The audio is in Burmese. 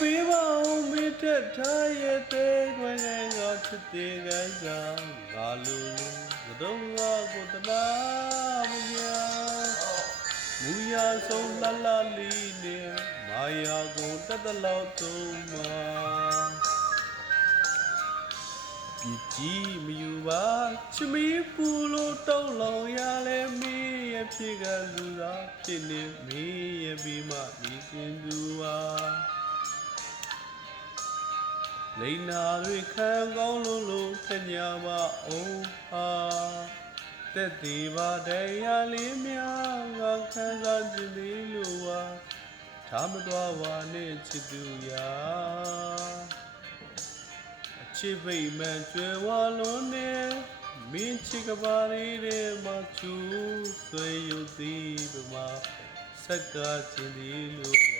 ပေးပါဦးမင်းတက်ထားရဲ့တဲ့ခွဲခိုင်းကချစ်တဲ့ခိုင်းစာငါလူလူသုံးငါကိုတနာမညာမူရဆုံးလှလှလေးနဲ့မာယာကိုတက်တလောက်သုံးမှာပြစ်ကြီးမယူပါချမီးပူလို့တောက်လောင်ရလဲမင်းရဲ့ဖြစ်ကလူသာဖြစ်နေမင်းရဲ့ပြီးမှဒီစင်သူဟာလိန်နာတွေခံကောင်းလို့ခညာပါအောင်ဟာတက်သေးပါတရားလေးများငါခံစားခြင်းလေးလို့ဟာထားမသွားပါနဲ့ချစ်သူရာအချစ်ပိတ်မှန်ကျွယ်ဝလွန်နေမင်းချစ်ကပါလေးတဲ့မှာချူဆွေရုပ်သေးပမာဆက်ကခြင်းလေးလို့